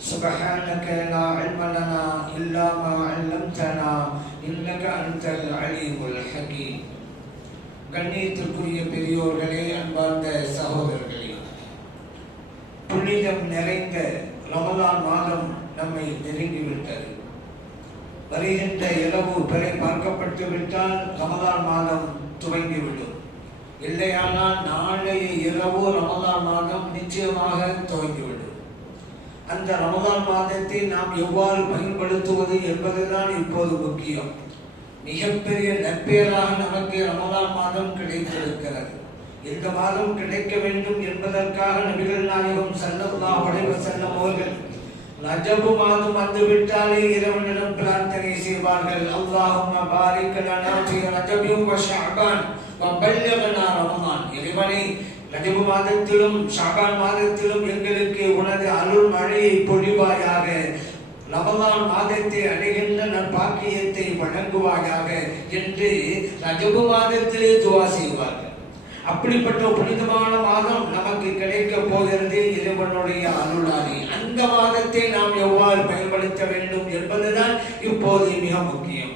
سبحانك لا علم لنا إلا ما علمتنا إنك أنت العليم الحكيم கண்ணியத்திற்குரிய பெரியோர்களே அன்பார்ந்த சகோதரர்களே புனிதம் நிறைந்த ரமலான் மாதம் நம்மை நெருங்கிவிட்டது வருகின்ற இரவு பிறை பார்க்கப்பட்டு விட்டால் ரமலான் மாதம் துவங்கிவிடும் இல்லையானால் நாளைய இரவு ரமலான் மாதம் நிச்சயமாக துவங்கிவிடும் அந்த ரமதான் மாதத்தை நாம் எவ்வாறு பயன்படுத்துவது என்பதுதான் இப்போது முக்கியம். மிகப்பெரிய நற்பெயராக நமக்கு ரமதான் மாதம் கிடைத்திருக்கிறது. இந்த மாதம் கிடைக்க வேண்டும் என்பதற்காக நபிகள் நாயகம் ஸல்லல்லாஹு உடைவ வஸல்லம் அவர்கள் ரஜபு மாதம் வந்துவிட்டாலே இறைவனிடம் பிரார்த்தனை செய்வார்கள். அல்லாஹும் பாரிக் லனா ஃபீ ரஜபி ஷஅபான் ரஜபு மாதத்திலும் ஷாபான் மாதத்திலும் எங்களுக்கு உனது அருள் மழையை பொழிவாயாக. ரமலான் மாதத்தை அடைகின்ற நற்பாக்கியத்தை வழங்குவாயாக என்று ரஜபு மாதத்திலே துவா செய்வார்கள். அப்படிப்பட்ட புனிதமான மாதம் நமக்கு கிடைக்க போகிறது. இறைவனுடைய அருளாளி அந்த மாதத்தை நாம் எவ்வாறு பயன்படுத்த வேண்டும் என்பதுதான் இப்போது மிக முக்கியம்.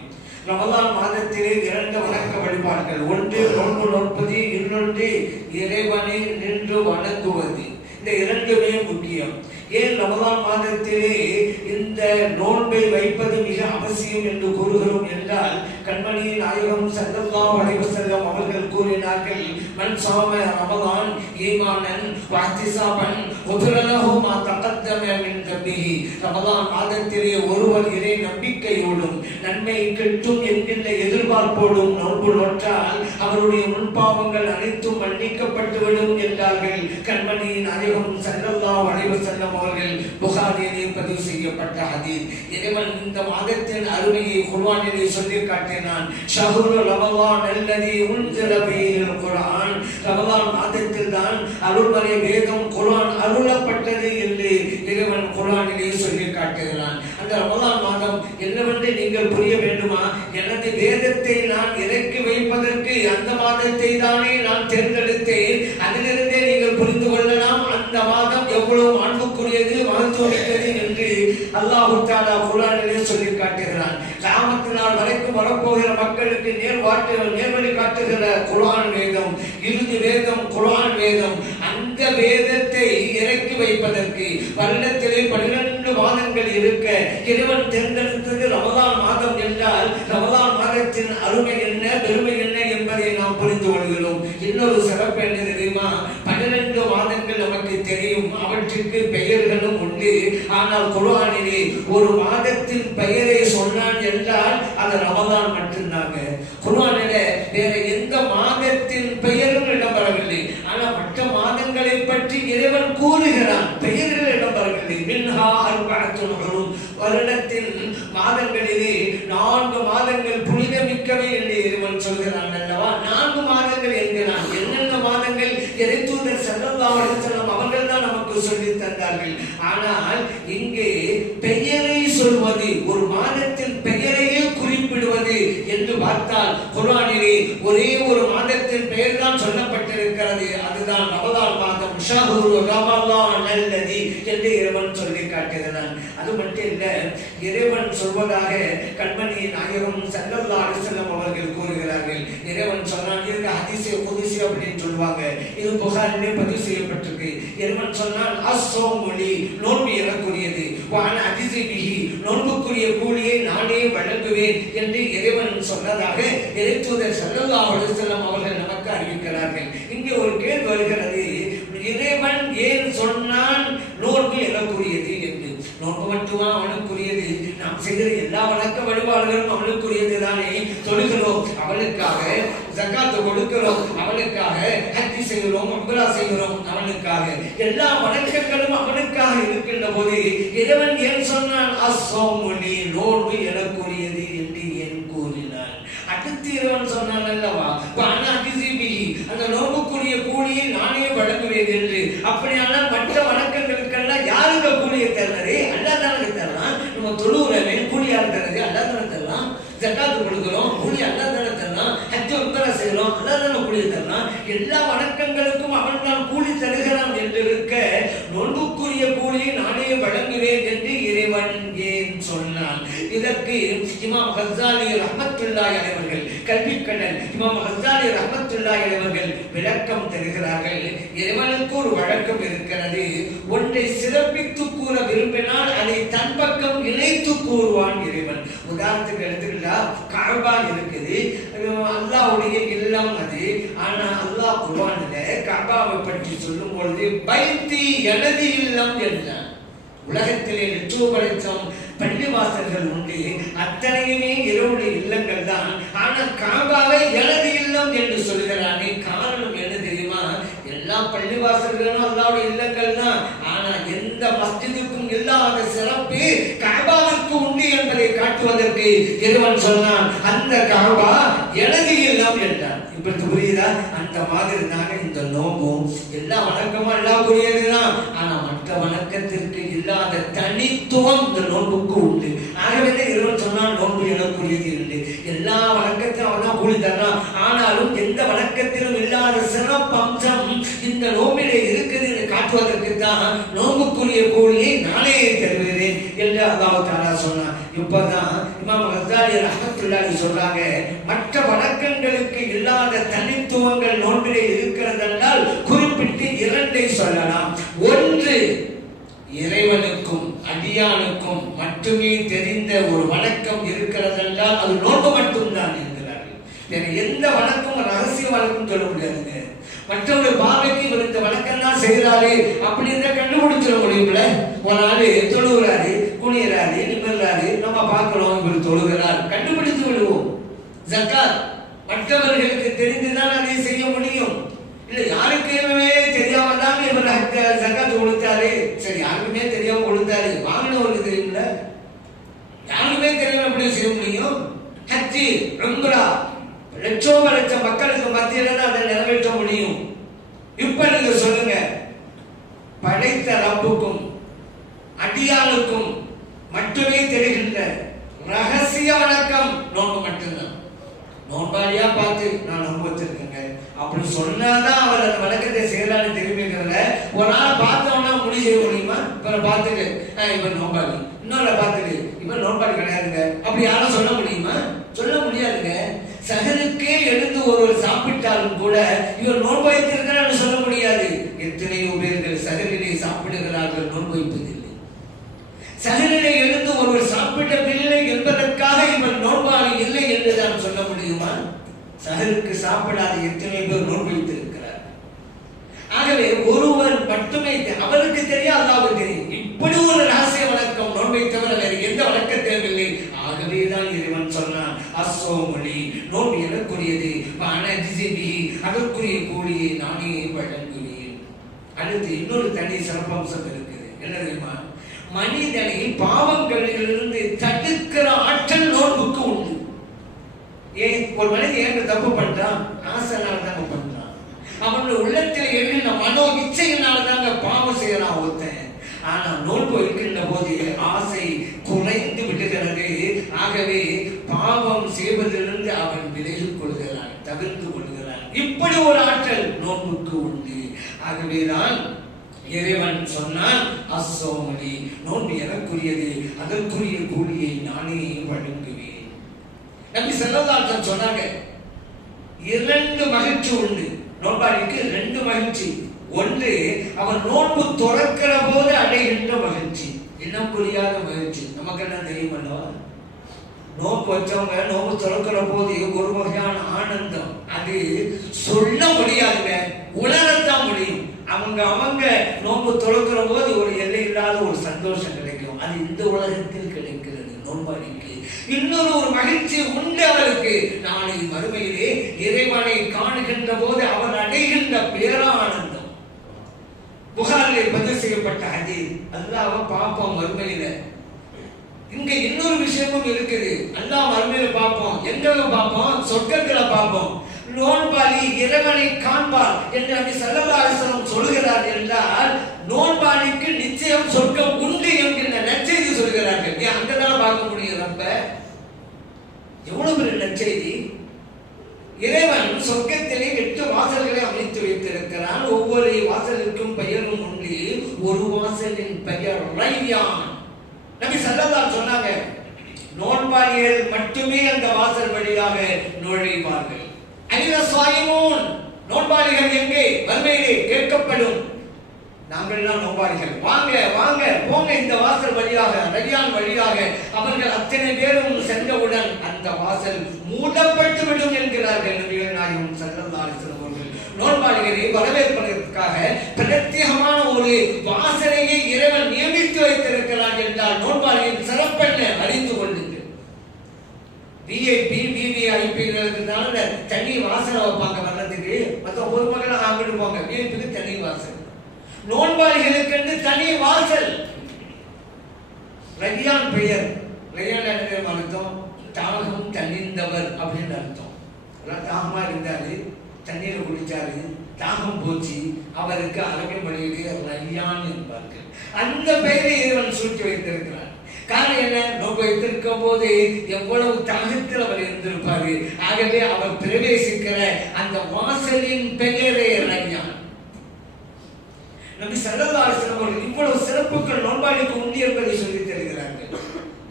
ரமலான் மாதத்திலே இரண்டு வணக்க வழிபாடுகள். ஒன்று நோன்பு நோற்பது இன்னொன்று இறைவனை நின்று வணங்குவது. இந்த இரண்டுமே முக்கியம். ஏன் ரமதான் மாதத்திலே இந்த நோன்பை வைப்பது மிக அவசியம் என்று கூறுகிறோம் என்றால் கண்மணி நாயகம் ஸல்லல்லாஹு அலைஹி வஸல்லம் அவர்கள் கூறினார்கள் மன் சாம ரமதான் ஈமானன் வஹ்திசாபன் உத்ரலஹு மா தகத்தம மின் தம்பிஹி ரமலான் மாதத்திலே ஒருவர் இறை நம்பிக்கையோடும் நன்மை கிட்டும் என்கின்ற எதிர்பார்ப்போடும் நோன்பு நோற்றால் அவருடைய முன்பாவங்கள் அனைத்தும் மன்னிக்கப்பட்டுவிடும் என்றார்கள். கண்மணியின் அறிவும் ஸல்லல்லாஹு வளைவு வஸல்லம் அவர்கள் புகாரியிலே பதிவு செய்யப்பட்ட ஹதீர் இறைவன் இந்த மாதத்தின் அருமையை குர்வானிலே சொல்லி காட்டினான். ஷஹுரு ரமலான் அல்லதி உன்சில ஃபீஹில் குரான் ரமலான் மாதத்தில் தான் அருள்மறை வேதம் குர்ஆன் அருளப்பட்டது என்று இறைவன் குரானிலே சொல்லி காட்டுகிறான். அந்த ரமலான் மாதம் என்னவென்று நீங்கள் புரிய வேண்டுமா? எனது வேதத்தை நான் இறக்கி வைப்பதற்கு அந்த மாதத்தை தானே நான் தேர்ந்தெடுத்தேன். அதிலிருந்தே நீங்கள் புரிந்து கொள்ளலாம் அந்த மாதம் எவ்வளவு அன்புக்குரியது மகத்துவமிக்கது என்று அல்லாஹு தாலா குரானிலே சொல்லி காட்டுகிறான். கிராமத்து நாள் வரைக்கும் வரப்போகிற மக்களுக்கு நேர் வாட்டு நேர்வழி காட்டுகிற குரான் வேதம் அந்த வேதத்தை இறக்கி வைப்பதற்கு வருடத்திலே பன்னிரண்டு மாதங்கள் இருக்க இறைவன் தேர்ந்தெடுத்தது ரமதான் மாதம் என்றால் ரமதான் மாதத்தின் அருமை என்ன பெருமை என்ன என்பதை நாம் புரிந்து கொள்கிறோம். இன்னொரு சிறப்பு என்ன தெரியுமா? பன்னிரண்டு மாதங்கள் நமக்கு தெரியும். அவற்றுக்கு பெயர்களும் உண்டு. ஆனால் குர்ஆனிலே ஒரு மாதத்தின் பெயரை சொன்னான் என்றால் அது ரமதான் மட்டும்தாங்க. வருடத்தில் மாதங்களிலே நான்கு மாதங்கள் புனிதமிக்கவை என்று இறைவன் சொல்கிறான் அல்லவா? நான்கு மாதங்கள் என்கிறான். என்னென்ன மாதங்கள்? இறைத்தூதர் ஸல்லல்லாஹு அலைஹி வஸல்லம் அவர்கள் தான் நமக்கு சொல்லி தந்தார்கள். ஆனால் இங்கே பெயரை சொல்வது ஒரு மாதத்தின் பெயரையே குறிப்பிடுவது என்று பார்த்தால் குர்ஆனிலே ஒரே ஒரு மாதத்தின் பெயர் தான் சொல்லப்பட்டிருக்கிறது அதுதான் ரமலான் மாதம் ஷஹ்ரு ரமலான் அல்லதி என்று இறைவன் சொல்லி காட்டுகிறான் அது மட்டும் இல்ல இறைவன் சொல்வதாக கண்மணி நாயகம் ஸல்லல்லாஹு அலைஹி அவர்கள் கூறுகிறார்கள். இறைவன் சொன்னான் அதிசய ஹதீஸே அப்படின்னு சொல்லுவாங்க. இது புகாரிலே பதிவு செய்யப்பட்டிருக்கு. இறைவன் சொன்னான் அசோ மொழி நோன்பு எனக்குரியது வான அதிசய நோன்புக்குரிய கூலியை நானே வழங்குவேன் என்று இறைவன் சொன்னதாக இறைத்தூதர் ஸல்லல்லாஹு அலைஹி அவர்கள் நமக்கு அறிவிக்கிறார்கள் இங்கே ஒரு கேள்வி வருகிறது இறைவன் ஏன் சொன்னான் நோன்பு எனக்குரியது என்று நோன்பு மட்டுமா அவனுக்குரியது நாம் செய்கிற எல்லா வணக்க வழிபாடுகளும் அவனுக்குரியது தானே தொழுகிறோம் அவனுக்காக ஜக்காத்து கொடுக்கிறோம் அவனுக்காக ஹத்தி செய்கிறோம் உம்ரா செய்கிறோம் அவனுக்காக. எல்லா வணக்கங்களும் அவனுக்காக இருக்கின்ற போது இறைவன் ஏன் சொன்னான் அசோமுனி நோன்பு எனக்குரியது என்று ஏன் கூறினான். அடுத்து சொன்னான் அல்லவா ஆனா அதிசிபி அந்த நோம்புக்குரிய கூலியை நானே வழங்குவேன் என்று அப்படியானால் மற்ற வணக்கங்களுக்கெல்லாம் யாருக்கு கூலியை தர்றாரு அல்லா தானே தரலாம் நம்ம தொழுகிறவே கூலி யார் தர்றது அல்லா தானே தரலாம் ஜக்காத்து கொடுக்கிறோம் கூலி அல்லா தானே தரலாம் ஹஜ் உத்தர செய்கிறோம் அல்லா தானே கூலி தரலாம் எல்லா வணக்கங்களுக்கும் அவன் தான் கூலி தருகிறான் என்று இருக்க நோன்புக்குரிய கூலியை நானே வழங்குவேன் என்று இறைவன் ஏன் சொன்னான் இதற்கு இமாம் ஹஸ்ஸாலி அலைவர்கள் கல்விக்கண்ணன் இமாம் ஹஸ்ஸாலி ரஹமத்துல்லாஹி அலைவர்கள் விளக்கம் தருகிறார்கள். இறைவனுக்கு ஒரு வழக்கம் இருக்கிறது. ஒன்றை சிறப்பித்து கூற விரும்பினால் அதை தன் பக்கம் இணைத்து கூறுவான் இறைவன். உதாரணத்துக்கு எடுத்துக்கிட்டா காபா இருக்குது. அல்லாவுடைய இல்லம் அது. ஆனா அல்லாஹ் குர்வானில காபாவை பற்றி சொல்லும் பொழுது பைத்தி எனது இல்லம் என்றான் உலகத்திலே நிச்சயம் படைத்தோம் பள்ளிவாசல்கள் உண்டு. அத்தனையுமே இரவுடைய இல்லங்கள் தான். ஆனா காபாவை எனது இல்லம் என்று சொல்கிறானே காரணம் என்ன தெரியுமா? எல்லா பள்ளிவாசல்களும் அல்லாவுடைய இல்லங்கள் தான். ஆனா எந்த மஸ்ஜிதுக்கும் இல்லாத சிறப்பு காபாவிற்கு உண்டு என்பதை காட்டுவதற்கு இறைவன் சொன்னான். அந்த காபா எனது இல்லம் என்றான். இப்படி புரியுதா? அந்த மாதிரி தானே இந்த நோம்பும். எல்லா வணக்கமும் எல்லாம் புரியுதுதான் ஆனா மற்ற வணக்கத்திற்கு இல்லாத தனித்துவம் இந்த நோன்புக்கு உண்டு. ஆகவே தான் இறைவன் சொன்னால் நோன்பு எனக்குரியது உண்டு எல்லா வணக்கத்தையும் அவன் தான் கூலி தர்றான் ஆனாலும் எந்த வணக்கத்திலும் இல்லாத சிறப்பம்சம் இந்த நோம்பிலே இருக்குது என்று காட்டுவதற்கு தான் நோன்புக்குரிய கூலியை நானே தருகிறேன் என்று அல்லாஹ் தாலா சொன்னான். இப்பதான் இமாம் ஹஸ்தாலி ரஹமத்துல்லாஹி சொல்றாங்க மற்ற வணக்கங்களுக்கு இல்லாத தனித்துவங்கள் நோன்பிலே இருக்கிறதென்றால் குறிப்பிட்டு இரண்டை சொல்லலாம். ஒன்று இறைவனுக்கும் அடியானுக்கும் மட்டுமே தெரிந்த ஒரு வணக்கம் இருக்கிறது அது நோன்பு மட்டும்தான் என்கிறார்கள். வேற எந்த வணக்கம் ரகசிய வழக்கம் சொல்ல முடியாதுங்க. மற்றவங்க பாவைக்கு இவர் இந்த வணக்கம் தான் செய்கிறாரு அப்படி இருந்தா கண்டுபிடிச்சிட முடியும்ல ஒரு ஆளு தொழுகிறாரு குனிகிறாரு நிமிர்றாரு நம்ம பார்க்கிறோம் இவர் தொழுகிறார். கண்டுபிடித்து விடுவோம். ஜக்காத். மற்றவர்களுக்கு தெரிந்துதான் அதை செய்ய முடியும் இல்ல யாருக்குமே தெரியாம தான் இவர் ஜக்காத் கொடுத்தாரு சரி யாருக்குமே தெரியாம கொடுத்தாரு வாங்கினவருக்கு தெரியும்ல யாருக்குமே தெரியாம எப்படி செய்ய முடியும் ஹஜ்ஜி உம்ரா லட்சோப லட்சம் மக்களுக்கு மத்தியில தான் அதை நிறைவேற்ற முடியும் இப்ப நீங்க சொல்லுங்க படைத்த ரப்புக்கும் அடியாளுக்கும் மட்டுமே தெரிகின்ற ரகசிய வணக்கம் நோன்பு மட்டும்தான் நோன்பாளியா பார்த்து நான் நோன்பு வச்சிருக்கேங்க அப்படி சொன்னாதான் அவர் அந்த வழக்கத்தை செய்யலான்னு தெரிவிக்கிறத ஒரு நாள் பார்த்தவனா முடி செய்ய முடியுமா இவரை பார்த்துட்டு "ஆ, இவர் நோன்பாளி இன்னொரு பார்த்துட்டு இவர் நோன்பாளி கிடையாதுங்க அப்படி யாரும் சொல்ல முடியுமா சொல்ல முடியாதுங்க சகனுக்கே எழுந்து ஒருவர் சாப்பிட்டாலும் கூட இவர் நோன்பு வைத்திருக்கிறார் சொல்ல முடியாது எத்தனையோ பேர்கள் சகனிலே சாப்பிடுகிறார்கள் நோன்பு வைப்பதில்லை சகனிலே எழுந்து ஒருவர் சாப்பிடவில்லை என்பதற்காக இவர் நோன்பாளி இல்லை என்று நான் சொல்ல முடியுமா? சகருக்கு சாப்பிடாத எத்தனை பேர் நோன்பு வைத்திருக்கிறார்? ஆகவே ஒருவர் மட்டுமே அவருக்கு தெரியும் அல்லாவுக்கு தெரியும். இப்படி ஒரு ரகசிய வழக்கம் நோன்பை தவிர வேறு எந்த வழக்க தேவையில்லை. ஆகவே தான் இறைவன் சொன்னான் அசோமொழி நோன்பு எனக்குரியது. அனஜிபி அதற்குரிய கூலியை நானே வழங்குவேன். அடுத்து இன்னொரு தனி சிறப்பம்சம் இருக்குது. என்ன தெரியுமா? மனிதனை பாவங்களிலிருந்து தடுக்கிற ஆட்சி ஒரு மனிதன் ஏன் தப்பு பண்றான் ஆசைனால தாங்க பண்றான் அவனுடைய உள்ளத்தில் எழுந்த மனோ இச்சையினால தாங்க பாவம் செய்யறான் ஒருத்தன். ஆனா நோன்பு இருக்கின்ற போது ஆசை குறைந்து விடுகிறது. ஆகவே பாவம் செய்வதிலிருந்து அவன் விலகிக் கொள்கிறான் தவிர்த்து கொள்கிறான். இப்படி ஒரு ஆற்றல் நோன்புக்கு உண்டு. ஆகவேதான் இறைவன் சொன்னான் அசோமணி நோன்பு எனக்குரியது. அதற்குரிய கூலியை நானே வழங்குவேன். நபி செல்லதாசன் சொன்னாங்க இரண்டு மகிழ்ச்சி உண்டு. நோன்பாளிக்கு ரெண்டு மகிழ்ச்சி. ஒன்று அவன் நோன்பு துறக்கிற போது அடைகின்ற மகிழ்ச்சி. இன்னும் புரியாத மகிழ்ச்சி? நமக்கு என்ன தெரியும் அல்லவா நோன்பு வச்சவங்க நோன்பு துறக்கிற போது ஒரு வகையான ஆனந்தம். அது சொல்ல முடியாதுங்க. உணரத்தான் முடியும். அவங்க அவங்க நோன்பு துறக்கிற போது ஒரு எல்லை இல்லாத ஒரு சந்தோஷம் கிடைக்கும். அது இந்த உலகத்தில் கிடைக்கிறது. நோன்பாளிக்கு இன்னொரு ஒரு மகிழ்ச்சி உண்டு அவருக்கு நாளை மறுமையிலே இறைவனை காணுகின்ற போது அவர் அடைகின்ற பேரானந்தம். புகாரிலே பதிவு செய்யப்பட்ட ஹதீஸ். அல்லாஹ்வை பார்ப்போம் மறுமையில. இங்க இன்னொரு விஷயமும் இருக்குது. அல்லா மறுமையில பார்ப்போம். எங்களை பார்ப்போம்? சொர்க்கத்துல பார்ப்போம். நோன்பாளி இறைவனை காண்பார் என்று அப்படி ஸல்லல்லாஹு அலைஹி வஸல்லம் சொல்கிறார் என்றால் நோன்பாளிக்கு நிச்சயம் சொர்க்கம் உண்டு என்கிற நற்செய்தி சொல்கிறார்கள் ஏன் அங்கதான் பார்க்க முடியும் நம்ம எவ்வளவு பெரிய நற்செய்தி இறைவன் சொர்க்கத்திலே எட்டு வாசல்களை அமைத்து வைத்திருக்கிறான். ஒவ்வொரு வாசலுக்கும் பெயரும் உண்டு. ஒரு வாசலின் பெயர் ரையான் நபி ஸல்லல்லாஹு சொன்னாங்க நோன்பாளிகள் மட்டுமே அந்த வாசல் வழியாக நுழைவார்கள். ஐன சுவாயிமூன் நோன்பாளிகள் எங்கே? வறுமையிலே கேட்கப்படும். நாங்கள்லாம் நோன்பாளிகள் வாங்க வாங்க போங்க இந்த வாசல் வழியாக ரய்யான் வழியாக. அவர்கள் அத்தனை பேரும் சென்றவுடன் அந்த வாசல் மூடப்பட்டு விடும் என்கிறார்கள் நபிகள் நாயகம் ஸல்லல்லாஹு அவர்கள். நோன்பாளிகளை வரவேற்பதற்காக பிரத்யேகமான ஒரு வாசலையை இறைவன் நியமித்து வைத்திருக்கிறான் என்றால் நோன்பாளியின் சிறப்பெண்ண அறிந்து கொள்ளுங்கள். விஐபி விவிஐபிங்கிறதுனால தண்ணி வாசலை வைப்பாங்க வர்றதுக்கு. மற்ற ஒரு மக்கள் அங்கிட்டு போங்க விஐபிக்கு தனி வாசல். நோன்பாளிகளுக்கு தனி வாசல். ரய்யான் பெயர். ரய்யான் என்ன அர்த்தம்? தாகம் தனிந்தவர் அப்படின்னு அர்த்தம். தாகமா இருந்தாரு தண்ணீரை குடிச்சாரு தாகம் போச்சு அவருக்கு அழகு மொழியிலே ரய்யான் என்பார்கள். அந்த பெயரை இறைவன் சூட்டி வைத்திருக்கிறார் காரணம் என்ன? நோக்கு வைத்திருக்கும் போது எவ்வளவு தாகத்தில் அவர் இருந்திருப்பாரு. ஆகவே அவர் பிரவேசிக்கிற அந்த வாசலின் பெயரே ரய்யான் நபி ஸல்லல்லாஹு அவர்கள் இவ்வளவு சிறப்புகள் நோன்பாளிக்கு உண்டு என்பதை சொல்லி தருகிறார்கள்.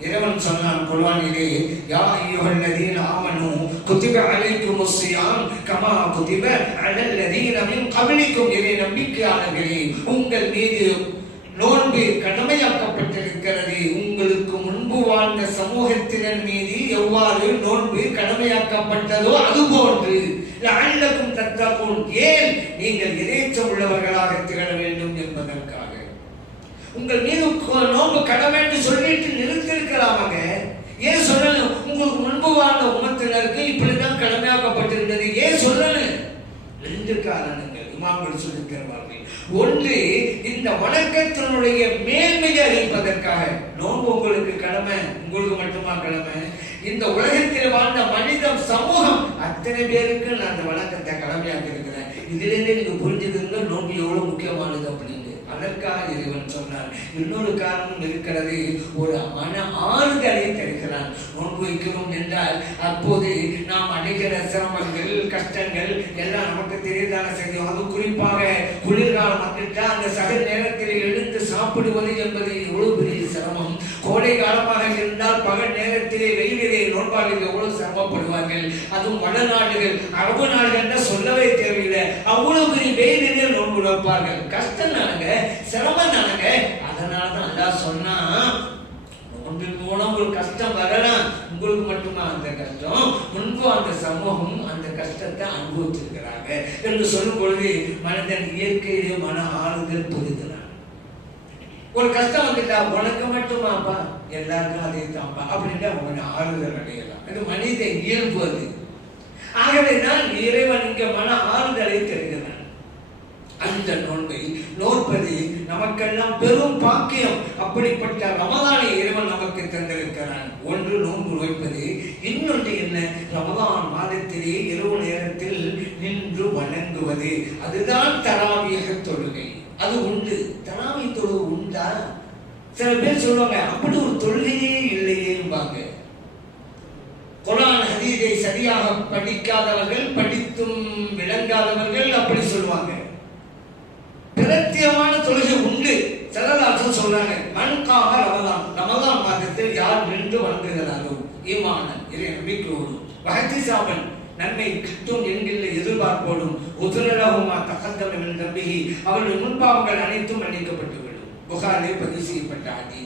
இறைவன் சொன்னான் குர்வானிலே யா அய்யுஹல்லதீன ஆமனு குதிப அலைக்குமுஸ் முஸ்யாம் கமா குதிப அலல்லதீன மின் கப்லிக்கும் இறை நம்பிக்கையாளர்களே உங்கள் மீது நோன்பு கடமையாக்கப்பட்டிருக்கிறது. உங்களுக்கு முன்பு வாழ்ந்த சமூகத்தினர் மீது எவ்வாறு நோன்பு கடமையாக்கப்பட்டதோ அதுபோன்று லஅல்லக்கும் தத்தகுன் ஏன் நீங்கள் இறைச்சம் உள்ளவர்களாக திகழ வேண்டும் என்பதற்காக? உங்கள் மீது நோம்பு நோன்பு கடமை என்று சொல்லிட்டு நிறுத்திருக்கலாமாங்க ஏன் சொல்லணும் உங்களுக்கு முன்பு வாழ்ந்த உமத்தினருக்கு இப்படிதான் கடமையாக்கப்பட்டிருந்தது. ஏன் சொல்லணும் ரெண்டு காரணங்கள் இமாம்கள் சொல்லி ஒன்று இந்த வணக்கத்தினுடைய மேன்மையை அறிவிப்பதற்காக. நோன்பு உங்களுக்கு கடமை உங்களுக்கு மட்டுமா கடமை? இந்த உலகத்தில் வாழ்ந்த மனிதம் சமூகம் அத்தனை பேருக்கு நான் அந்த வணக்கத்தை கடமையாக இருக்கிறேன் இதிலிருந்து நீங்க புரிஞ்சுக்கிறீங்க நோன்பு எவ்வளவு முக்கியமானது அப்படின்னு. அதற்காக இறைவன் சொன்னார் இன்னொரு காரணம் இருக்கிறது. ஒரு மன ஆறுதலை தருகிறான். நோன்பு வைக்கிறோம் என்றால் அப்போது நாம் அடைகிற சிரமங்கள் கஷ்டங்கள் எல்லாம் நமக்கு தெரியதான செய்யும்? அது குறிப்பாக குளிர்காலம் வந்துட்டா அந்த சக நேரத்தில் எழுந்து சாப்பிடுவது என்பது எவ்வளவு பெரிய சிரமம் கோடை காலமாக இருந்தால் பகல் நேரத்திலே வெயிலிலே எவ்வளவு சிரமப்படுவார்கள்? அதுவும் வடநாடுகள் அரபு நாடுகள் சொல்லவே தேவையில்லை. அவ்வளவு பெரிய வெயிலிலே நோன்பு வைப்பார்கள். கஷ்டம் நானுங்க சிரமம் நானுங்க அதனால தான் சொன்னா நோன்பின் மூலம் ஒரு கஷ்டம் வரலாம். உங்களுக்கு மட்டுமா அந்த கஷ்டம்? முன்பு அந்த சமூகம் அந்த கஷ்டத்தை அனுபவிச்சிருக்கிறாங்க. என்று சொல்லும் பொழுது மனிதன் இயற்கையிலே மன ஆறுதல் புரிதல் ஒரு கஷ்டம் வந்துட்டா உனக்கு மட்டுமாப்பா? எல்லாருக்கும் அதே தான்ப்பா அப்படின்ட்டு அவங்க ஆறுதல் அடையலாம். இது மனித இயல்பு அது. ஆகவே தான் இறைவன் இங்க மன ஆறுதலை தருகிறான். அந்த நோன்பை நோற்பது நமக்கெல்லாம் பெரும் பாக்கியம். அப்படிப்பட்ட ரமதானை இறைவன் நமக்கு தந்திருக்கிறான். ஒன்று நோன்பு நோய்ப்பது இன்னொன்று என்ன? ரமதான் மாதத்திலே இரவு நேரத்தில் நின்று வணங்குவது. அதுதான் தராவியக தொழுகை. அது உண்டு. தராவி தொழுகை உண்டா? சில பேர் சொல்லுவாங்க அப்படி ஒரு தொழுகையே இல்லையேம்பாங்க குரான் ஹதீதை சரியாக படிக்காதவர்கள் படித்தும் விளங்காதவர்கள் அப்படி சொல்லுவாங்க. பிரத்தியமான தொழுகை உண்டு. சிலராச்சும் சொல்றாங்க மண்காக ரமதான் ரமதான் மாதத்தில் யார் நின்று வணங்குகிறாரோ? ஈமானன் இறை நம்பிக்கையோடும் வகத்தி சாபன் நன்மை கிட்டும் என்கின்ற எதிர்பார்ப்போடும் உதிரலகுமா தகந்தவன் என் நம்பிக்கை அவருடைய முன்பாவங்கள் அனைத்தும் மன்னிக்கப்பட்டு விடும் புகாரிலே பதிவு செய்யப்பட்ட ஆதி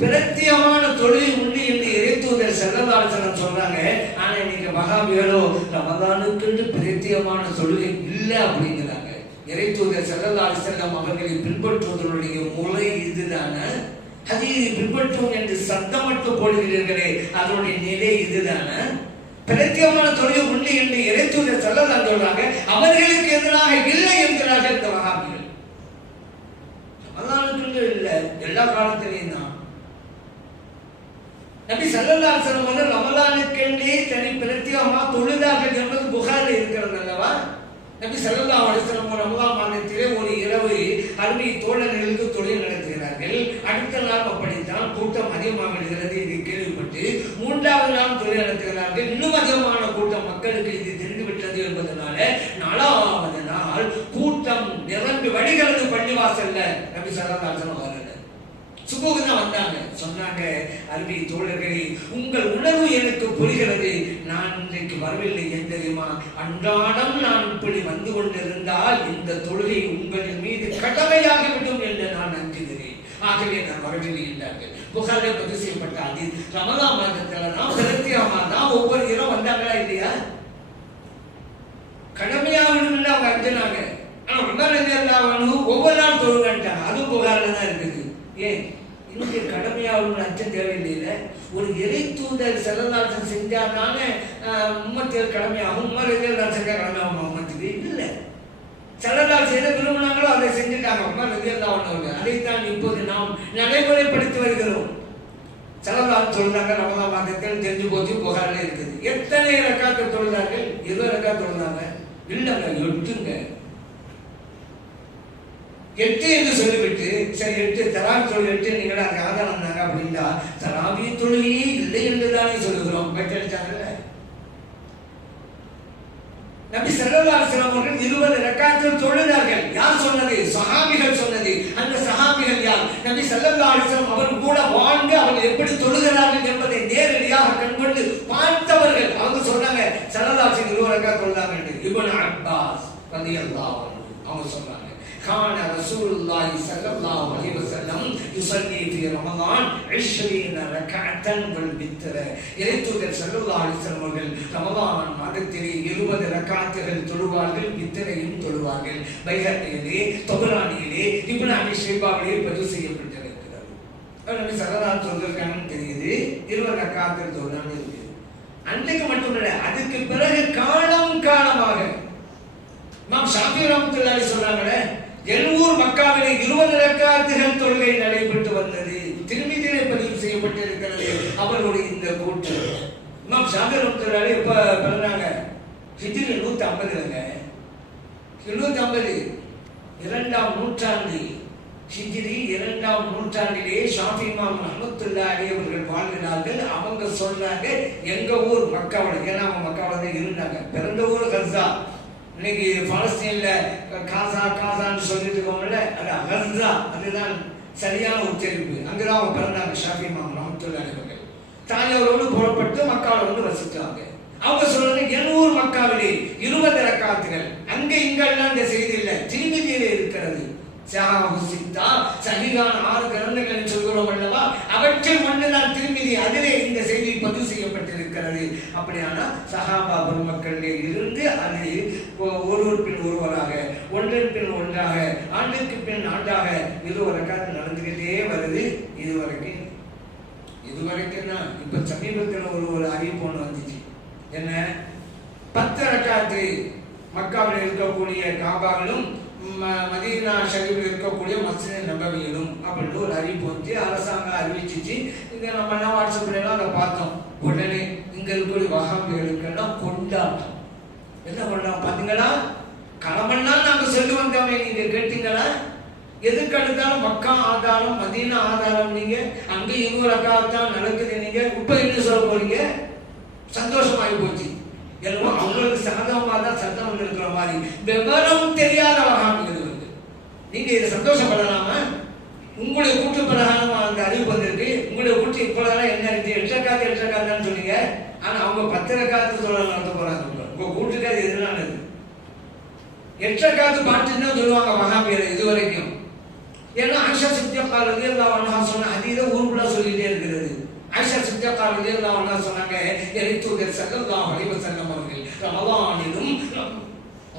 பிரத்தியமான தொழில் உண்டு என்று இறைத்தூதர் செல்லதாசனம் சொல்றாங்க. ஆனா இன்னைக்கு மகாவியலோ ரமதானுக்கு பிரத்தியமான தொழுகை இல்லை அப்படிங்கிறாங்க. இறைத்தூதர் செல்லதால் செல்லம் அவர்களை பின்பற்றுவதனுடைய முறை இதுதான? அதை பின்பற்றுவோம் என்று சத்தமிட்டு போடுகிறீர்களே அதனுடைய நிலை இதுதான? பிரத்யமான துறையை உண்டு என்று இறைத்தூதர் சொல்லலாம் சொல்றாங்க. அவர்களுக்கு எதிராக இல்லை என்கிறார்கள் இந்த மகாபிகள் அல்லாஹுக்கு இல்லை. எல்லா காலத்திலையும் தான். நபி சல்லல்லா செல்வம் ரமலானுக்கென்றே தனி பிரத்யேகமா தொழுதாக சொன்னது புகாரில் இருக்கிறது அல்லவா? நபி சல்லல்லா அலிஸ்லம் ரமலான் மாநிலத்திலே ஒரு இரவு அருமை தோழர்களுக்கு தொழில் நடத்துகிறார்கள். அடுத்த நாள் அப்படித்தான் கூட்டம் அதிகமாகிடுகிறது மூன்றாவது நாள் தொழில் நடத்துகிறார்கள். இன்னும் அதிகமான கூட்டம் மக்களுக்கு இது தெரிந்துவிட்டது என்பதனால நாலாவது நாள் கூட்டம் நிரம்பி வழிகிறது பள்ளிவாசல்ல நபி ரவி அலைஹி வஸல்லம் அவர்கள் தான் வந்தாங்க. சொன்னாங்க அருமை தோழர்களே உங்கள் உணர்வு எனக்கு புரிகிறது. நான் இன்றைக்கு வரவில்லை என் தெரியுமா? அன்றாடம் நான் இப்படி வந்து கொண்டிருந்தால் இந்த தொழுகை உங்களின் மீது கடமையாகிவிடும் என்று நான் நம்புகிறேன். ஆகவே நான் வரவில்லை என்றார்கள். புகாரே பதிவு செய்யப்பட்ட அது ரமலா மாதத்துல தான் பிரத்தியமா தான் ஒவ்வொரு இரவும் வந்தாங்களா இல்லையா? கடமையாகணும் அவங்க அஞ்சினாங்க ஆனா உமர் ரலியல்லாஹு ஒவ்வொரு நாள் தொழுகன்ட்டாங்க. அதுவும் புகாரில் தான் இருக்குது. ஏன்? இன்னைக்கு கடமையாகணும்னு அச்சம் தேவையில்லையில. ஒரு இறை தூதர் செல்லதாசன் செஞ்சாதான உம்மத்தியர் கடமையாகும். உமர் ரலியல்லாஹு செஞ்சால் கடமையாகும் உம்மத்துக்கு? இல்லை. செல்லதால் செய்து விரும்பினாங்களோ அதை செஞ்சுட்டாங்க உமர் ஒன்று அதைத்தான் இப்போது நாம் நடைமுறைப்படுத்தி வருகிறோம். செலவால் சொல்றாங்க ரமதா மாதத்தில் தெரிஞ்சு போச்சு புகாரில் இருக்குது. எத்தனை ரக்காத்து தொழுதார்கள்? இருபது ரக்கா தொழுதாங்க. இல்லைங்க எட்டுங்க. எட்டு என்று சொல்லிவிட்டு சரி எட்டு தராவி தொழில் எட்டு நீங்கள் அதுக்கு ஆதாரம் தாங்க. அப்படின்னா தராவி தொழுகையே இல்லை என்று தானே சொல்லுகிறோம். பெற்றடிச்சாங்க நபி ஸல்லல்லாஹு அலைஹி அவர்கள் இருபது ரக்காத்தில் தொழுதார்கள் யார் சொன்னது? சஹாபிகள் சொன்னது. அந்த சஹாபிகள் யார்? நபி ஸல்லல்லாஹு அலைஹி அவர் கூட வாழ்ந்து அவர்கள் எப்படி தொழுகிறார்கள் என்பதை நேரடியாக கண்கொண்டு பார்த்தவர்கள். அவங்க சொன்னாங்க ஸல்லல்லாஹு அலைஹி வஸல்லம் இருபது ரக்காத் தொழுதாங்க என்று இப்னு அப்பாஸ் ரலியல்லாஹு அன்ஹு. அவங்க சொன்னாங்க كان رسول الله صلى الله عليه وسلم يصلي في رمضان 20 ركعة والوتر இறைத்தூதர் ஸல்லல்லாஹு அலைஹி வஸல்லம் அவர்கள் ரமலான் மாதத்திலே 20 ரக்காத்துகள் தொழுவார்கள் வித்தரையும் தொழுவார்கள் பைஹக்கியிலே தொபரானியிலே இப்னு அபி ஷைபாவிலே பதிவு செய்யப்பட்டிருக்கிறது அது நபி ஸல்லல்லாஹு சொல்லிருக்காங்கன்னு தெரியுது 20 ரக்காத்துகள் தொழுதான்னு இருக்குது அன்றைக்கு மட்டுமல்ல அதுக்கு பிறகு காலம் காலமாக இமாம் ஷாஃபி ரஹ்மத்துல்லாஹி சொல்றாங்களே எழுநூறு மக்காவிலே இருபது ரக்காத்துகள் தொழுகை நடைபெற்று வந்தது. திருமிதிலே பதிவு செய்யப்பட்டிருக்கிறது. அவர்களுடைய இந்த கூற்று. இமாம் ஷாஃபி இப்போ எப்ப பிறந்தாங்க. ஹிஜ்ரி நூத்தி ஐம்பதுலங்க எழுநூத்தி ஐம்பது இரண்டாம் நூற்றாண்டு. ஹிஜிரி இரண்டாம் நூற்றாண்டிலே ஷாஃபி இமாம் ரஹ்மத்துல்லாஹி அவர்கள் வாழ்கிறார்கள் அவங்க சொன்னாங்க எங்க ஊர் மக்காவில் ஏன்னா அவங்க மக்காவில் தான் இருந்தாங்க. பிறந்த ஊர் கர்சா இன்னைக்கு பாலஸ்தீன்ல காசா காசான்னு சொல்லிட்டு இருக்கோம்ல அது கஸ்ஸா அதுதான் சரியான உச்சரிப்பு. அங்கதான் அவங்க பிறந்தாங்க ஷாஃபி இமாம் ரஹ்மத்துல்லாஹி அவர்கள் தாயோரோடு புறப்பட்டு மக்களோடு வசித்தாங்க அவங்க சொல்றது எண்ணூர் மக்காவிலே இருபது ரக்காத்துகள். அங்க இங்கெல்லாம் இந்த செய்தி இல்லை. திருமதியிலே இருக்கிறது. சித்தா ஆறு கிரந்தங்கள் சொல்கிறோம் அல்லவா? அவற்றில் ஒன்றுதான் திருமதி அதிலே இந்த இருக்கிறது. அப்படியானா சஹாபா பெருமக்களிலே இருந்து அது ஒருவர் பின் ஒருவராக ஒன்றன் பின் ஒன்றாக ஆண்டுக்கு பின் ஆண்டாக இருபது ரக்காத்து நடந்துகிட்டே வருது இதுவரைக்கும். இதுவரைக்கும் தான். இப்ப சமீபத்தில் ஒரு ஒரு அறிவிப்பு ஒன்று வந்துச்சு. என்ன? பத்து ரக்காத்து மக்காவில் இருக்கக்கூடிய காபாவிலும் ம- மதீனா ஷரீஃபில் இருக்கக்கூடிய மஸ்ஜித் நபவியிலும் அப்படின்னு ஒரு அறிவிப்பு வந்து அரசாங்கம் அறிவிச்சிச்சு. இந்த நம்ம எல்லாம் வாட்ஸ்அப்லாம் அதை பார்த்தோம். உடனே இங்கே இருக்கிற வகாபிகளுக்கு கொண்டாட்டம். என்ன கொண்டாட்டம்? பார்த்தீங்களா களமெல்லாம் நாங்கள் சொல்லி வந்தோமே நீங்கள் கேட்டீங்களா? எதுக்கு எடுத்தாலும் மக்கா ஆதாரம் மதீனா ஆதாரம் நீங்க அங்கே இருபது ரக்காத்தான் நடக்குது நீங்க இப்ப என்ன சொல்ல போறீங்க? சந்தோஷமாகி போச்சு. எல்லாம் அவங்களுக்கு சாதகமாக தான் சத்தம் இருக்கிற மாதிரி. விவரம் தெரியாத வகாமிகள் வந்து. நீங்க இதை சந்தோஷப்படலாமா? உங்களுடைய கூட்டு பிரகாரமா அந்த அறிவு வந்திருக்கு. உங்களுடைய கூட்டு இப்பதான் என்ன இருக்கு? எட்டக்காத்து எட்டக்காத்தான்னு சொன்னீங்க. ஆனா அவங்க பத்து காத்து சொல்ல நடத்த போறாங்க உங்க. உங்க கூட்டுக்கு அது எதிரானது காத்து பாட்டுன்னு சொல்லுவாங்க வகாபியர் இது வரைக்கும் ஏன்னா ஆயிஷா சித்தியக்கா ரலியல்லாஹு அன்ஹா சொன்ன அதீத ஊருக்குள்ள சொல்லிட்டே இருக்கிறது. ஆயிஷா சித்தியக்கா ரலியல்லாஹு அன்ஹா சொன்னாங்க இறைத்தூதர் ஸல்லல்லாஹு அலைஹி சங்கம் அவர்கள் ரமலானிலும்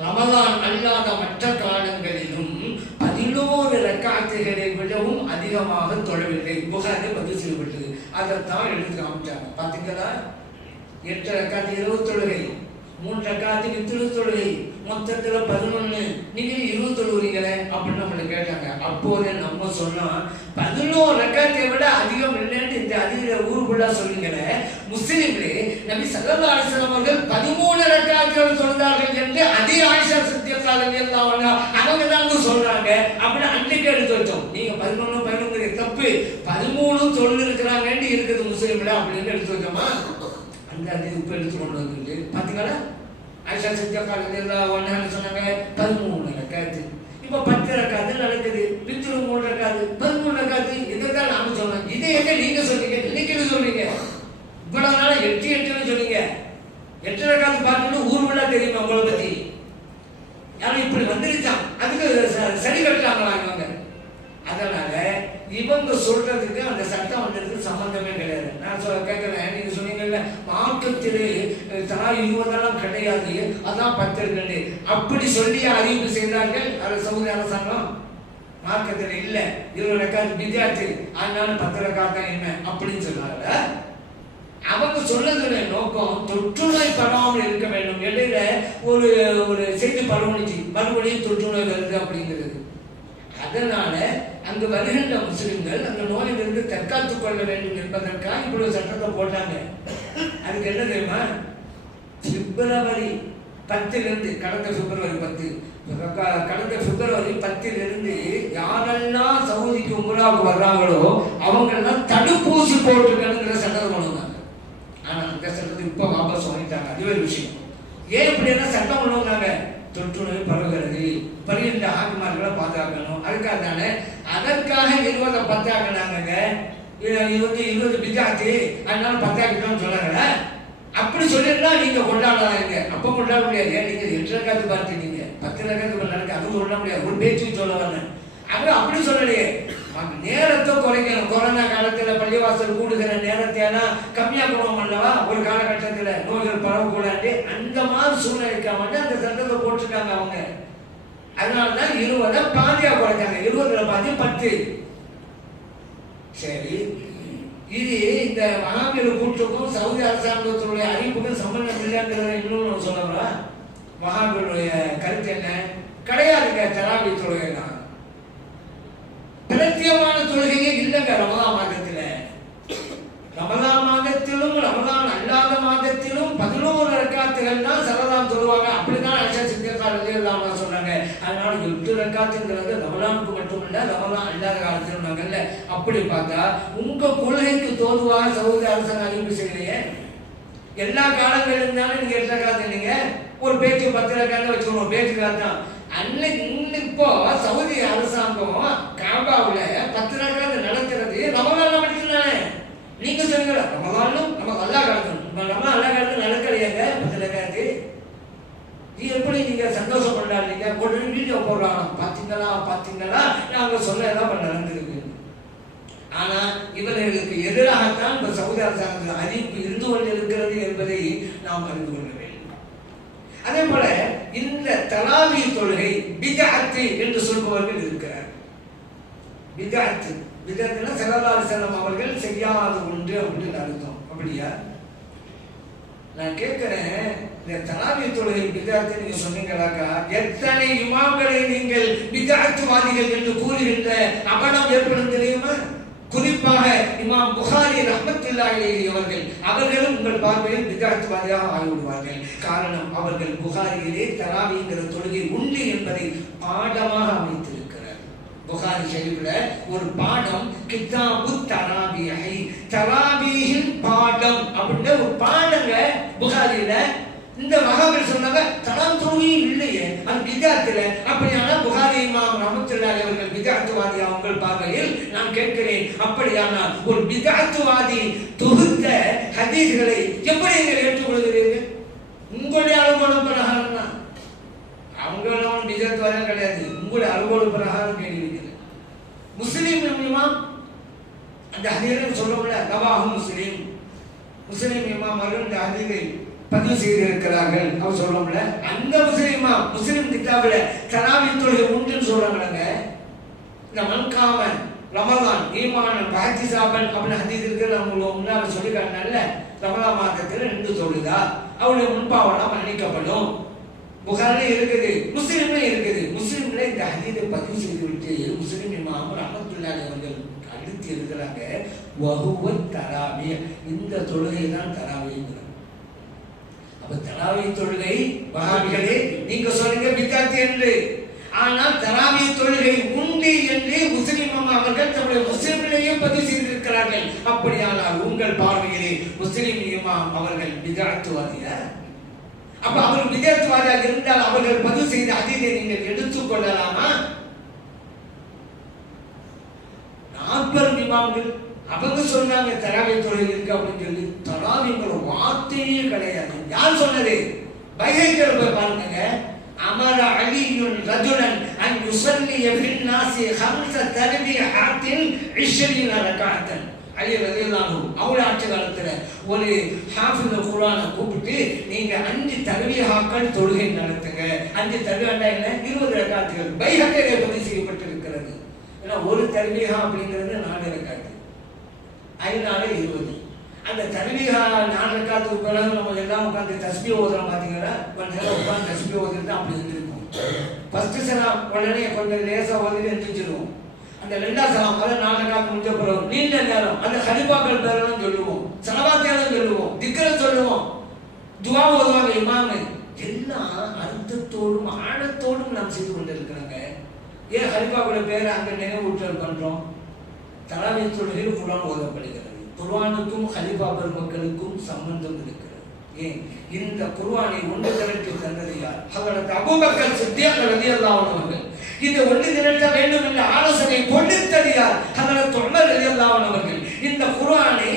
ரமலான் அல்லாத மற்ற காலங்களிலும் பதினோரு ரக்காத்துகளை விடவும் அதிகமாக தொழவில்லை. புகாரி பதிவு செய்யப்பட்டது அதைத்தான் எடுத்து காமிச்சாங்க. பாத்தீங்களா? எட்டு ரக்காத்து இருபது தொழுகை மூன்று ரக்காத்து வித்துழு தொழுகை மொத்தத்தில் பதினொன்று நீங்க இருபது தொழுகிறீங்களே அப்படின்னு நம்மளை கேட்டாங்க. அப்போதே நம்ம சொன்னோம் பதினோரு ரக்காத்தை விட அதிகம் இல்லைன்னு இந்த அதிக ஊருக்குள்ள சொல்லுங்களே. முஸ்லிம்களே நபி ஸல்லல்லாஹு அலைஹி அவர்கள் பதிமூணு ரக்காத்துகள் தொழுதார்கள் என்று அதே ஆயிஷா சித்தியா சித்தியத்தாளர் அவங்க தான் சொல்றாங்க. அப்படின்னு அன்னைக்கு எடுத்து வச்சோம் நீங்க பதினொன்று பதினொன்று தப்பு. பதிமூணு தொழில் இருக்கிறாங்கன்னு இருக்குது முஸ்லீம்ல அப்படின்னு எடுத்து வச்சோமா அந்த உப்பு எடுத்து கொண்டு வந்துட்டு பாத்தீங்களா? ஆயிஷா சித்தியத்தாளர் ஒன்னு சொன்னாங்க? பதிமூணு ரக்காத்து. இப்போ பத்து ரக்காத்து நடக்குது. பித்துரு மூணு ரக்காத்து. பதிமூணு ரக்காத்து. இதைத்தான் நாம சொன்னோம். இதை எங்க நீங்க சொன்னீங்க இன்னைக்கு சொல்றீங்க? இவ்வளவு நாள எட்டு எட்டுன்னு சொன்னீங்க. எட்டு ரக்காத்து பார்த்துட்டு ஊர் விழா தெரியுமா உங்களை பத்தி? யாரும் இப்படி வந்துருச்சான் அதுக்கு சரி கட்டுறாங்களா இவங்க. அதனால இவங்க சொல்றதுக்கு அந்த சட்டம் வந்ததுக்கு சம்பந்தமே கிடையாது. நான் சொல்ல கேட்குறேன் நீங்க சொன்னீங்கல்ல மாற்றத்திலே தாய் இருவதெல்லாம் கிடையாது. அதான் பத்திருக்கண்டு அப்படி சொல்லி அறிவிப்பு செய்தார்கள் அது சவுதி அரசாங்கம். மார்க்கத்தில் இல்லை. இருபது ரக்காத்து அதனால பத்து தான் என்ன? அப்படின்னு சொன்னாங்க. அவங்க சொல்லதுடைய நோக்கம் தொற்றுநோய் பரவாமல் இருக்க வேண்டும். இடையில ஒரு ஒரு செய்தி பரவணிச்சு மறுபடியும் தொற்றுநோய் வருது அப்படிங்கிறது. அதனால அங்கு வருகின்ற முஸ்லிம்கள் அந்த நோயிலிருந்து தற்காத்துக் கொள்ள வேண்டும் என்பதற்காக இவ்வளவு சட்டத்தை போட்டாங்க. அதுக்கு என்ன தெரியுமா? பிப்ரவரி பத்திலிருந்து கடந்த பிப்ரவரி பத்து கடந்த பிப்ரவரி பத்திலிருந்து யாரெல்லாம் சவுதிக்கு உம்ராவுக்கு வர்றாங்களோ அவங்கெல்லாம் தடுப்பூசி போட்டுக்கணுங்கிற சட்டத்தை கொண்டு வந்தாங்க. அந்த சட்டத்தை இப்போ வாபஸ் வாங்கிட்டாங்க. அது ஒரு விஷயம். ஏன் இப்படின்னா சட்டம் கொண்டு வந்தாங்க? தொற்றுநோய் பரவுகிறது. பரிந்த ஆக்குமார்களை பாதுகாக்கணும். அதுக்காக தானே? அதற்காக இருபதை பத்தாக்குனாங்க இருபது இருபது பிஜாத்து. அதனால பத்தாக்கணும்னு சொன்னாங்கல்ல அப்படி சொல்லியிருந்தா நீங்க கொண்டாடலாங்க அப்ப கொண்டாட முடியாது. நீங்க எட்டு ரக்காத்து பார்த்துட்டீங்க. பத்து ரக்காத்து நடக்க அதுவும் சொல்ல முடியாது. ஒரு பேச்சு சொல்ல வரேன் அவர் அப்படி சொல்லலையே. நேரத்தை குறைக்கணும். கொரோனா காலத்துல பள்ளிவாசல் கூடுகிற நேரத்தை கம்மியாக கம்மியாக்கணும் அல்லவா? ஒரு காலகட்டத்துல நோய்கள் பரவக்கூடாது. அந்த மாதிரி சூழ்நிலைக்காக வந்து அந்த சட்டத்தை போட்டிருக்காங்க அவங்க. அதனாலதான் இருபதை பாதியா குறைச்சாங்க. இருபதுல பாதி பத்து. சரி. இது இந்த மகாவீர கூற்றுக்கும் சவுதி அரசாங்கத்தினுடைய அறிவிப்புக்கும் சம்பந்தம் இல்லைங்கிறத இன்னும் சொல்லவா மகாவீருடைய கருத்து என்ன? கிடையாதுங்க தராவி தொழுகைலாம் பிரத்தியமான தொழுகையே இல்லைங்க ரமலான் மாதத்துல. ரமலான் மாதத்திலும் ரமலான் அல்லாத மாதத்திலும் பதினோரு ரக்காத்துகள் தான் சரதான் தொழுவாங்க. அப்படிதான் அஷா இல்லாமல் சொன்னாங்க அதனால எட்டு ரக்காத்துங்கிறது ரமலானுக்கு மட்டுமல்ல ரமலான் அல்லாத காலத்திலும் நாங்கல்ல அப்படி பார்த்தா உங்க கொள்கைக்கு தோதுவாக சவுதி அரசாங்கம் அறிவிப்பு செய்யலையே எல்லா காலங்களிலும் தானே நீங்க எட்டு ரக்காத்து நீங்க ஒரு பேச்சு பத்து ரக்காத்து வச்சுக்கணும் பேச்சு காலத்தான் அன்னைக்கு இப்போ சவுதி அரசாங்கம் காபாவில் பத்து நாட்கள் நடக்கிறது. ரமதான் மட்டும்தானே நீங்க சொல்லுங்க. ரமதானும் நம்ம அல்லா காலத்து நம்ம அல்லா காலத்து நடக்கலையாங்க? பத்து ரக்காத்து நீ எப்படி நீங்க சந்தோஷம் கொண்டாடுறீங்க உடனே வீடியோ போடுறாங்க. பார்த்தீங்களா பார்த்தீங்களா நாங்கள் சொல்ல எல்லாம் நடந்திருக்கு. ஆனா இவர்களுக்கு எதிராகத்தான் இந்த சவுதி அரசாங்கத்தில் அறிவிப்பு இருந்து கொண்டிருக்கிறது என்பதை நாம் அறிந்து கொள்ள தராவி தொழுகை பிதஅத்து என்று சொல்பவர்கள் இருக்கிறார். பிதஅத்து. பிதஅத்துனா ஸல்லல்லாஹு செல்லம் அவர்கள் செய்யாத ஒன்று அப்படின்னு அர்த்தம். அப்படியா? நான் கேட்கிறேன் இந்த தலாவி தொழுகை பிதாத்து நீங்க சொன்னீங்களாக்கா? எத்தனை இமாம்களை நீங்கள் பிதாத்துவாதிகள் என்று கூறுகின்ற அவலம் ஏற்படும் தெரியுமா? குறிப்பாக இமாம் புகாரி ரஹமத்துல்லாஹி அவர்கள் அவர்களும் உங்கள் பார்வையில் பிதாத்துவாதியாக ஆகிவிடுவார்கள். காரணம் அவர்கள் புகாரியிலே தராவிங்கிற தொழுகை உண்டு என்பதை பாடமாக அமைத்திருக்கிறார். புகாரி ஷரீஃப்ல ஒரு பாடம் கிதாபு தராபியை தராபியின் பாடம் அப்படின்ற ஒரு பாடங்க புகாரியில இந்த மகாபலி சொன்னாங்க தலாம் தொழுகை இல்லையே. அது பிதாத்துல அப்படியானா புகாரி இமாம் ரஹமத்துல்லாஹி அவர்கள் பிதாத்துவாதி அவங்கள் பார்வையில் நான் கேட்கிறேன். அப்படியானால் ஒரு பிதாத்துவாதி தொகுத்த ஹதீஸ்களை எப்படி நீங்கள் ஏற்றுக்கொள்கிறீர்கள்? உங்களுடைய அனுபவம் பிரகாரம் தான் அவங்களும் பிதாத்துவாதம் கிடையாது. உங்களுடைய அனுபவம் பிரகாரம் கேள்விக்கிறேன் முஸ்லீம் இமாம் அந்த ஹதீரை முடியாது கவாஹு முஸ்லீம். முஸ்லீம் இமாம் அவர்கள் இந்த ஹதீரை பதிவு செய்திருக்கிறார்கள். அவர் சொல்றோம்ல அந்த முஸ்லீமா முஸ்லீம் கிதாபில் தராவி தொழுகை உண்டுன்னு சொல்றாங்க இந்த மன்காமன் ரமலான் ஈமான் பாத்தி சாபன் அப்படின்னு ஹதீஸ் இருக்கு உங்களுக்கு முன்னால் சொல்லி காட்டினால ரமலான் மாதத்தில் நின்று தொழுதா அவருடைய முன்பாவெல்லாம் மன்னிக்கப்படும். புகாரிலே இருக்குது முஸ்லீம்ல இருக்குது. முஸ்லீம்ல இந்த ஹதீதை பதிவு செய்து விட்டு முஸ்லீம் இமாம் ரஹமத்துல்லாஹி அவர்கள் அடுத்து இருக்கிறாங்க. வஹுவ தராவி இந்த தொழுகை தான் தராவிங்கிறாங்க அப்ப தராவிய தொழுகை வகாபிகளே நீங்க சொல்லுங்க பித்தாத்தி என்று. ஆனால் தராவிய தொழுகை உண்டு என்று முஸ்லிம் அவர்கள் தம்முடைய முஸ்லிம்களையே பதிவு செய்திருக்கிறார்கள். அப்படியானால் உங்கள் பார்வையிலே முஸ்லிம் இமாம் அவர்கள் பிதாத்துவாதியா? அப்ப அவர் விதத்துவாதியாக இருந்தால் அவர்கள் பதிவு செய்த அதிலே நீங்கள் எடுத்துக் கொள்ளலாமா? நாற்பது இமாம்கள் அவங்க சொன்னாங்க தராவை தொழில் இருக்கு அப்படின்னு சொல்லி. தராவிங்கிற வார்த்தையே கிடையாது. யார் சொன்னது? பைஹைக்கர் போய் பாருங்க. அமர அலியுன் ரஜுலன் அன் யுஸல்லிய ஃபின் நாசி ஹம்ஸ தர்பிஹாத்தின் 20 ரகாத்தன். அலி ரலியல்லாஹு அவங்க ஆட்சி காலத்துல ஒரு ஹாஃபிஸ் குர்ஆனை கூப்பிட்டு நீங்க அஞ்சு தர்பிஹாக்கள் தொழுகை நடத்துங்க. அஞ்சு தர்பிஹா என்ன? 20 ரகாத்துகள். பைஹைக்கரே பதிவு செய்யப்பட்டிருக்கிறது. ஏன்னா ஒரு தருவியா அப்படிங்கிறது நாலு ரகாத்து. ஐநாலு இருபது. அந்த தர்பிஹா நாலு ரகாத்துக்கு பிறகு நம்ம எல்லாம் உட்காந்து தஸ்மி ஓதுறோம் பார்த்தீங்கன்னா கொஞ்ச நேரம் உட்காந்து தஸ்மி ஓதுறது அப்படி இருந்திருக்கும் ஃபர்ஸ்ட் சலாம் உடனே கொஞ்சம் லேசாக ஓதுட்டு எழுந்திரிச்சிருவோம் அந்த ரெண்டாம் சலாம் முதல்ல நாலு ரகாத்து முடிஞ்ச பிறகு நீண்ட நேரம் அந்த ஹலிபாக்கள் பேரெல்லாம் சொல்லுவோம். சலவாத்தியாலும் சொல்லுவோம். திக்கரை சொல்லுவோம். துவா ஓதுவாங்க இமாமு. எல்லாம் அர்த்தத்தோடும் ஆழத்தோடும் நாம் செய்து கொண்டிருக்கிறாங்க. ஏன் ஹரிபாவோட பேரை அங்க நினைவூட்டல் பண்றோம்? தலாவி தொழுகையில் குர்ஆன் ஓதப்படுகிறது குர்வானுக்கும் ஹலிஃபா பெருமக்களுக்கும் சம்பந்தம் இருக்கிறது. ஏன்? இந்த குர்வானை ஒன்று திரட்டி தந்தது யார் அவர்களுக்கு அபூபக்கர் சித்தியாக ரலியல்லாஹு அவர்கள் இந்த ஒன்று திரட்ட வேண்டும் என்ற ஆலோசனை கொடுத்தது யார் அவர்களுக்கு தொண்டர் ரலியல்லாஹு அவர்கள் இந்த குர்வானை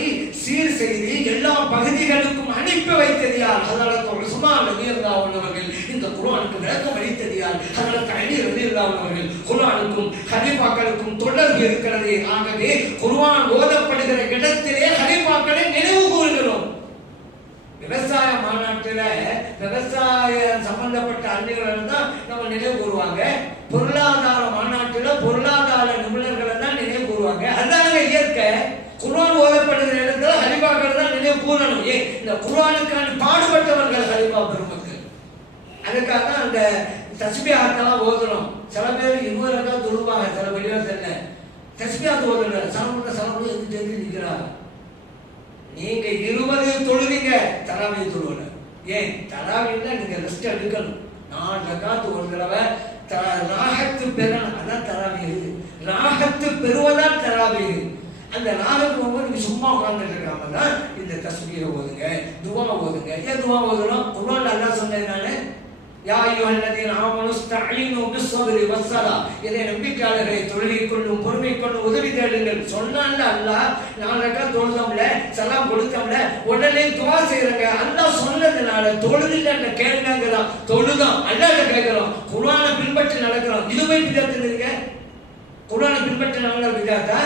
சீர் செய்து எல்லா பகுதிகளுக்கும் அனுப்பி வைத்தது யார் அதற்கு உஸ்மான் ரலியல்லாஹு அவர்கள் இந்த குர்ஆனுக்கு விளக்கம் அளித்தது யார் அதற்கு அலி ரலியல்லாஹு அவர்கள் குர்ஆனுக்கும் ஹலீஃபாக்களுக்கும் தொடர்பு இருக்கிறது. ஆகவே குர்ஆன் ஓதப்படுகிற இடத்திலே ஹலீஃபாக்களை நினைவு கூறுகிறோம். விவசாய மாநாட்டில் விவசாய சம்பந்தப்பட்ட அறிஞர்கள் தான் நம்ம நினைவு கூறுவாங்க. பொருளாதார மாநாட்டில் பொருளாதார நிபுணர்களை தான் நினைவு கூறுவாங்க. அதனால இயற்கை குர்ஆன் ஓதப்படுகிற இடத்துல தான் நினைவு கூறணும். ஏன் இந்த குரானுக்கான பாடுபட்டவர்கள் ஹலிபா பெருமக்கள். அதுக்காக தான் அந்த தஸ்பியாத்தெல்லாம் ஓதுறோம் சில பேர் இருபது ரகா துருவாங்க சில வெளியில தஸ்பியாத் ஓதுற சலமுட சலமுட எது தெரிஞ்சு நிற்கிறார் நீங்க இருபது தொழுவீங்க தராவி தொழுவல. ஏன் தராவில நீங்க ரெஸ்ட் எடுக்கணும். நாலு ரகாத்து ஒரு தடவை த- ராகத்து பெறணும். அதான் தராவி. ராகத்து பெறுவதான் தராவி. அந்த ராகத்து போகும்போது சும்மா உட்கார்ந்துட்டு இருக்காம இந்த தஸ்பீரை ஓதுங்க துவா ஓதுங்க. ஏன் துவா ஓதுறோம் குர்ஆன்ல அல்லாஹ் சொன்னேன் நான் யா அய்யுஹல்லதீன ஆமனு ஸ்தஈனு பிஸ்ஸப்ரி வஸ்ஸலா. இதை நம்பிக்கையாளர்களை தொழுகை கொண்டும் பொறுமை கொண்டும் உதவி தேடுங்கள். சொன்னான்ல அல்லாஹ் நாலு ரக்காத் தொழுதோம்ல சலாம் கொடுத்தோம்ல உடனே துவா செய்யறங்க. அல்லாஹ் சொன்னதுனால தொழுதில்ல கேளுங்கிறோம் தொழுதோம் அல்லாஹ் கேட்கிறோம். குர்ஆனை பின்பற்றி நடக்கிறோம். இதுவே பிதத்துறீங்க குர்ஆனை பின்பற்றி நடக்கிற பிதாத்தா?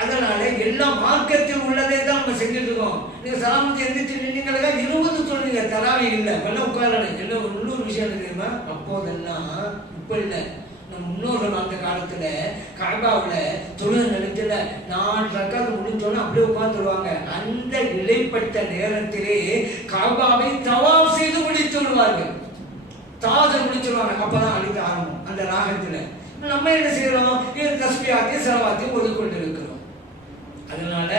அதனால எல்லா மார்க்கத்தில் உள்ளதே தான் நம்ம செஞ்சுட்டு இருக்கோம். நீங்க சலாமத்து எந்திரிச்சு நின்னீங்களா இருபது சொல்லுங்க தராவி இல்லை. வெள்ள உட்காரணும் என்ன உள்ளூர் இன்னொரு விஷயம் தெரியுமா? அப்போதெல்லாம் இப்ப இல்லை. நம்ம முன்னோர்கள் அந்த காலத்துல காபாவுல தொழில் நிலத்துல நாலு ரக்காது முடிஞ்சோன்னு அப்படியே உட்கார்ந்துருவாங்க. அந்த இடைப்பட்ட நேரத்திலே காபாவை தவாப் செய்து முடித்து விடுவார்கள். தாஜ முடிச்சிருவாங்க. அப்பதான் அழிக்க ஆரம்பம். அந்த ராகத்துல. நம்ம என்ன செய்யறோம்? இது தஸ்பியாத்தையும் செலவாத்தையும் ஒதுக்கொண்டு அதனால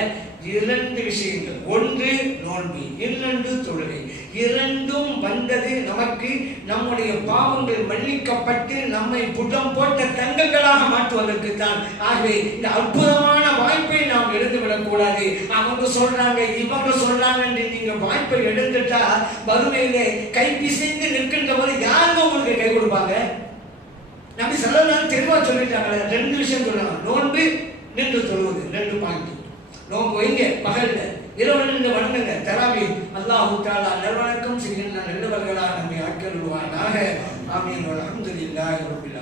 இரண்டு விஷயங்கள். ஒன்று நோன்பு இரண்டு தொழுகை. இரண்டும் வந்தது நமக்கு நம்முடைய பாவங்கள் மன்னிக்கப்பட்டு நம்மை புடம் போட்ட தங்கங்களாக மாற்றுவதற்கு தான். ஆகவே இந்த அற்புதமான வாய்ப்பை நாம் எடுத்து விடக்கூடாது அவங்க சொல்றாங்க இவங்க சொல்றாங்க என்று நீங்க வாய்ப்பை எடுத்துட்டா வறுமையிலே கை பிசைந்து நிற்கின்றவர் யாருங்க உங்களுக்கு கை கொடுப்பாங்க? நம்பி சொல்லலாம் தெளிவா சொல்லிட்டாங்களே. ரெண்டு விஷயம் சொல்றாங்க. நோன்பு நின்று தொழுவது ரெண்டு பாயிண்ட் நோம்பு வைங்க பகல்ல. இரவு நின்று வணங்குங்க தராவி அல்லாஹு தாலா நல்வணக்கம் செய்கின்ற நல்லவர்களாக நம்மை ஆக்கிருவானாக ஆமீன். அலமதுல்லாஹி ரபில்